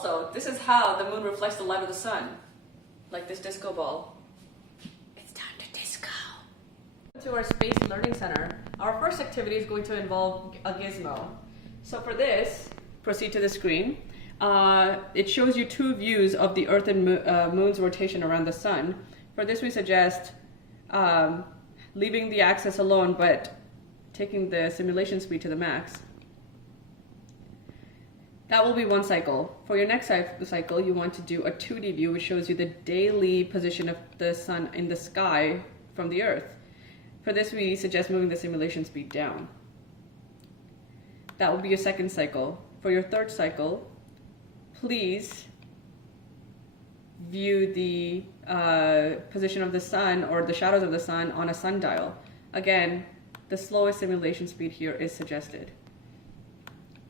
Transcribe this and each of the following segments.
Also, this is how the moon reflects the light of the sun, like this disco ball. It's time to disco. To our Space Learning Center, our first activity is going to involve a gizmo. So for this, proceed to the screen. It shows you two views of the Earth and Moon's rotation around the sun. For this, we suggest leaving the axis alone, but taking the simulation speed to the max. That will be one cycle. For your next cycle, you want to do a 2D view, which shows you the daily position of the sun in the sky from the Earth. For this, we suggest moving the simulation speed down. That will be your second cycle. For your third cycle, please view the position of the sun or the shadows of the sun on a sundial. Again, the slowest simulation speed here is suggested.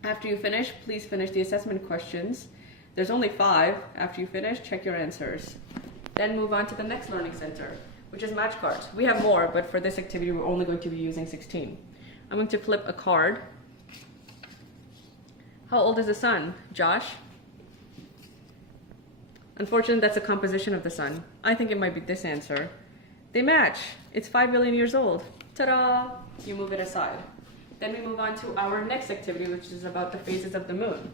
After you finish, please finish the assessment questions. There's only 5. After you finish, check your answers. Then move on to the next learning center, which is match cards. We have more, but for this activity, we're only going to be using 16. I'm going to flip a card. How old is the sun, Josh? Unfortunately, that's a composition of the sun. I think it might be this answer. They match. It's 5 billion years old. Ta-da! You move it aside. Then we move on to our next activity, which is about the phases of the moon.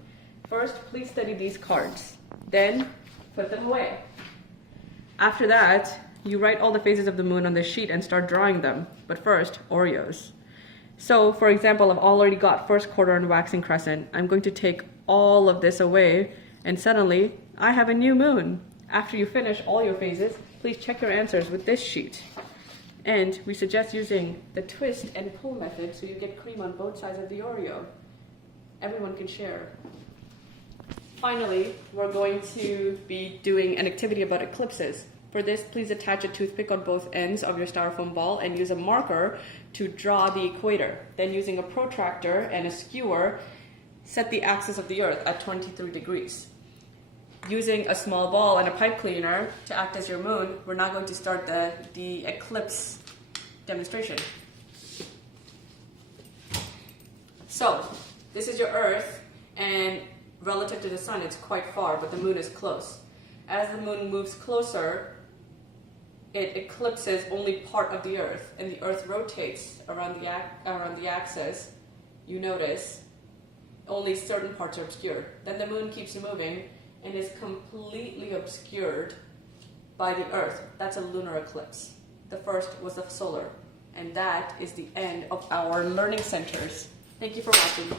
First, please study these cards. Then, put them away. After that, you write all the phases of the moon on the sheet and start drawing them. But first, Oreos. So, for example, I've already got first quarter and waxing crescent. I'm going to take all of this away, and suddenly, I have a new moon. After you finish all your phases, please check your answers with this sheet. And we suggest using the twist and pull method so you get cream on both sides of the Oreo. Everyone can share. Finally, we're going to be doing an activity about eclipses. For this, please attach a toothpick on both ends of your styrofoam ball and use a marker to draw the equator. Then using a protractor and a skewer, set the axis of the Earth at 23 degrees. Using a small ball and a pipe cleaner to act as your moon, we're now going to start the eclipse demonstration. So, this is your Earth, and relative to the sun, it's quite far, but the moon is close. As the moon moves closer, it eclipses only part of the Earth, and the Earth rotates around the axis. You notice only certain parts are obscured. Then the moon keeps moving and is completely obscured by the Earth. That's a lunar eclipse. The first was the solar. And that is the end of our learning centers. Thank you for watching.